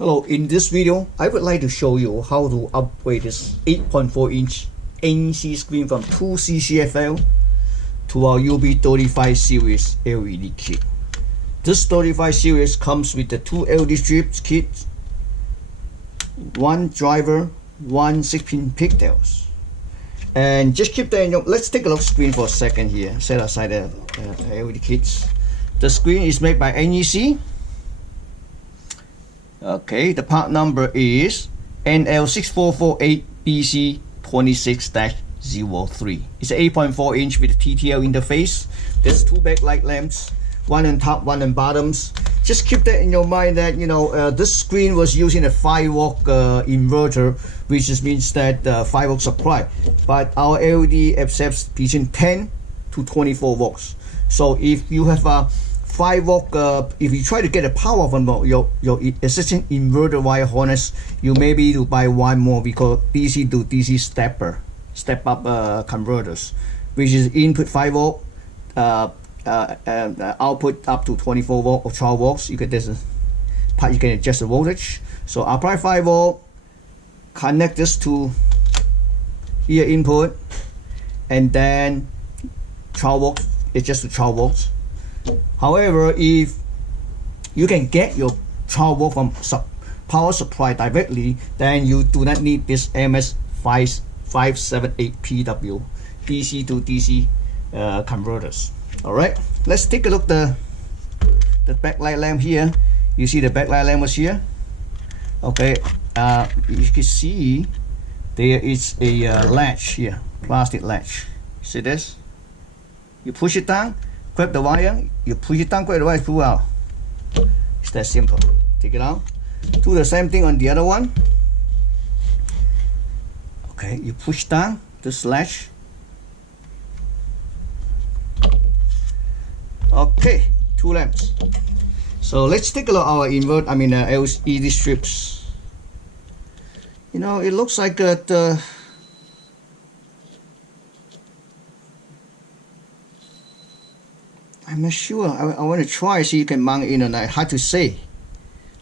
Hello, in this video, I would like to show you how to upgrade this 8.4-inch NC screen from 2 CCFL to our UB35 series LED kit. This 35 series comes with the 2 LED strips kit, 1 driver, 1 6-pin pigtails. And just keep that in your, let's take a look screen for a second here. Set aside the LED kits. The screen is made by NEC. Okay, the part number is NL6448BC26-03. It's an 8.4-inch with a TTL interface. There's 2 backlight lamps, one on top, one on bottoms. Just keep that in your mind that this screen was using a 5-volt inverter, which just means that 5-volt supply. But our LED accepts between 10 to 24 volts. So if you have a 5-volt, if you try to get the power from your existing inverter wire harness, you may be to buy one more, because DC to DC step up converters, which is input 5 volt, output up to 24 volt or 12 volts. You can adjust the voltage. So apply 5 volt, connect this to here input, and then 12 volts, adjust to 12 volts. However, if you can get your 12 volt from power supply directly, then you do not need this MS578PW DC to DC converters. All right, let's take a look the backlight lamp here. You see the backlight lamp was here. Okay, you can see there is a latch here, plastic latch. See this? You push it down, grab the wire, you push it down, grab the wire, pull out. It's that simple. Take it out. Do the same thing on the other one. Okay, you push down this latch. Okay, 2 lamps. So let's take a look at our LED strips. It looks like I'm not sure. I want to try, see you can mount in, and I hard to say.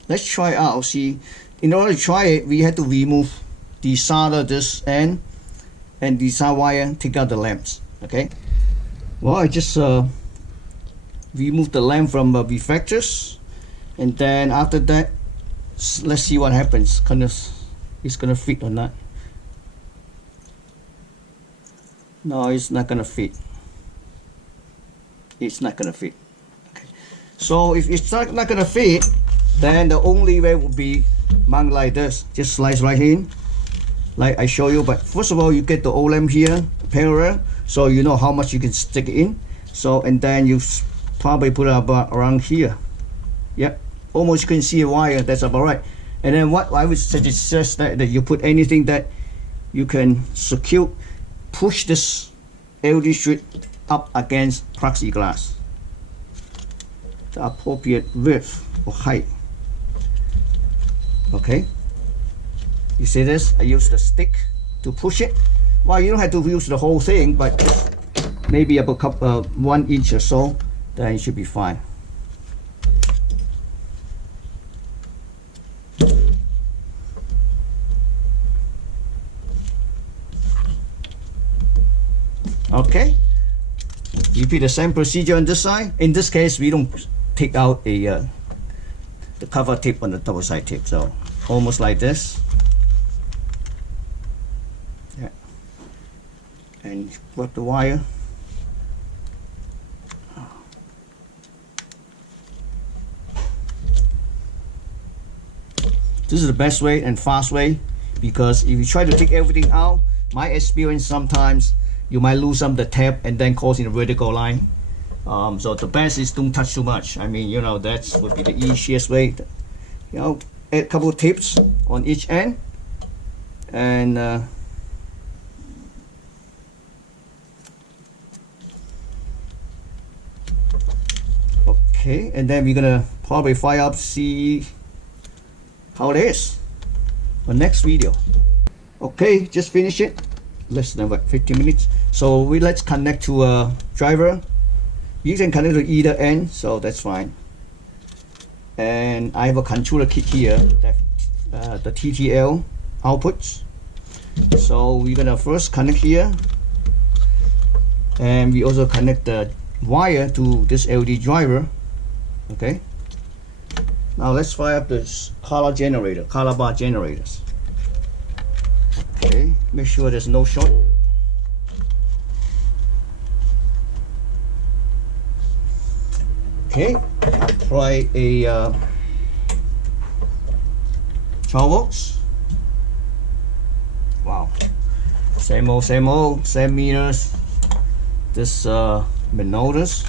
Let's try out. See, in order to try it, we had to remove the solder this end and the solder wire, take out the lamps. Okay. Well, I just remove the lamp from the reflectors, and then after that, let's see what happens. It's gonna fit or not. No, it's not gonna fit. It's not gonna fit. Okay. So if it's not gonna fit, then the only way would be mount like this. Just slice right in, like I show you. But first of all, you get the old lamp here parallel, so you know how much you can stick it in. So, and then you probably put it about around here. Yep, almost you can see a wire. That's about right. And then what I would suggest that you put anything that you can secure, push this LED strip up against plexiglass, the appropriate width or height. Okay, you see this? I use the stick to push it. Well, you don't have to use the whole thing, but just maybe about 1 inch or so, then it should be fine. Okay, repeat the same procedure on this side. In this case, we don't take out the cover tip on the double side tip, so almost like this. Yeah, and grab the wire. This is the best way and fast way, because if you try to take everything out, my experience, sometimes you might lose some of the tape and then causing a vertical line. So the best is don't touch too much. That would be the easiest way. Add a couple of tips on each end, and okay, and then we're gonna probably fire up, see how it is for next video. Okay, just finish it. Less than 15 minutes. So let's connect to a driver. You can connect to either end, so that's fine. And I have a controller kit here that the TTL outputs. So we're gonna first connect here, and we also connect the wire to this LED driver. Okay. Now let's fire up this color bar generators. Okay, make sure there's no short. Okay, apply a 12 volts. Wow, same old, same meters. This notice.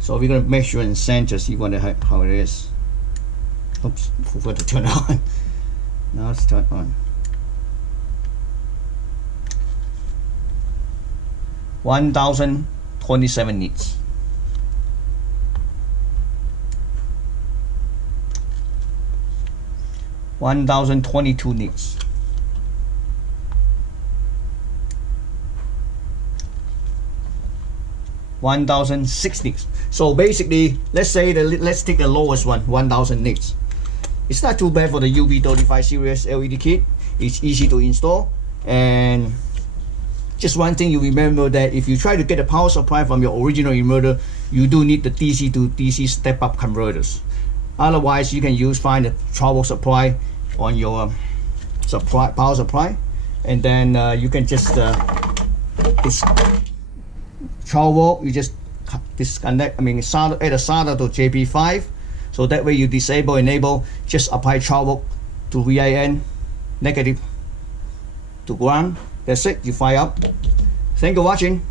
So we're gonna measure in center, see how it is. Oops, forgot to turn it on. Now it's turned on. 1027 nits. 1022 nits. 1006 nits. So basically, let's take the lowest one, 1000 nits. It's not too bad for the UV35 series LED kit. It's easy to install, and just one thing you remember, that if you try to get a power supply from your original inverter, you do need the DC to DC step-up converters. Otherwise, you can find a 12 volt supply on your power supply, and then you can just this 12 volt, you just disconnect. Add a solder to JP5, so that way you disable, enable. Just apply 12 volt to VIN, negative to ground. That's it. You fire up. Thank you for watching.